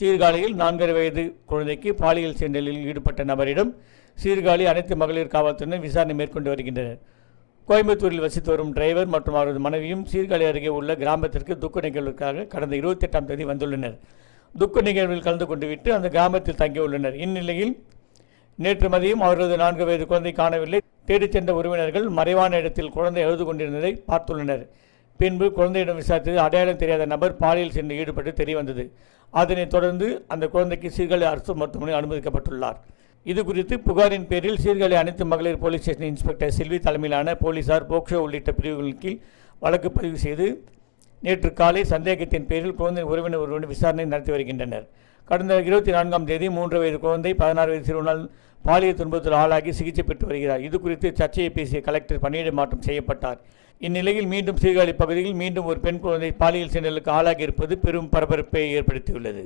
சீர்காழியில் நான்கரை வயது குழந்தைக்கு பாலியல் சீண்டலில் ஈடுபட்ட நபரிடம் சீர்காழி அனைத்து மகளிர் காவல்துறையினர் விசாரணை மேற்கொண்டு வருகின்றனர். கோயம்புத்தூரில் வசித்து வரும் டிரைவர் மற்றும் அவரது மனைவியும் சீர்காழி அருகே உள்ள கிராமத்திற்கு துக்க நிகழ்வுக்காக கடந்த இருபத்தெட்டாம் தேதி வந்துள்ளனர். துக்க நிகழ்வில் கலந்து கொண்டு விட்டு அந்த கிராமத்தில் தங்கியுள்ளனர். இந்நிலையில் நேற்று மதியம் அவரது நான்கு வயது குழந்தை காணவில்லை. தேடிச் சென்ற உறவினர்கள் மறைவான இடத்தில் குழந்தை அழுது கொண்டிருந்ததை பார்த்துள்ளனர். பின்பு குழந்தையிடம் விசாரித்தது. அடையாளம் தெரியாத நபர் பாலியல் சென்று ஈடுபட்டு தெரியவந்தது அதனைத் தொடர்ந்து அந்த குழந்தைக்கு சீர்காழி அரசு மருத்துவமனை அனுமதிக்கப்பட்டுள்ளார். இது குறித்து புகாரின் பேரில் சீர்காழி அனைத்து மகளிர் போலீஸ் ஸ்டேஷன் இன்ஸ்பெக்டர் செல்வி தலைமையிலான போலீசார் போக்சோ உள்ளிட்ட பிரிவுகளின் கீழ் வழக்கு பதிவு செய்து நேற்று காலை சந்தேகத்தின் பேரில் குழந்தை உறவினர் ஒருவன் விசாரணை நடத்தி வருகின்றனர். கடந்த இருபத்தி நான்காம் தேதி மூன்று வயது குழந்தை பதினாறு வயது சிறுவனால் பாலியல் துன்பத்தில் ஆளாகி சிகிச்சை பெற்று வருகிறார். இது குறித்து சர்ச்சையை பேசிய கலெக்டர் பணியிட மாற்றம் செய்யப்பட்டார். இந்நிலையில் மீண்டும் சீர்காழி பகுதியில் மீண்டும் ஒரு பெண் குழந்தை பாலியல் சென்றலுக்கு ஆளாகியிருப்பது பெரும் பரபரப்பை ஏற்படுத்தியுள்ளது.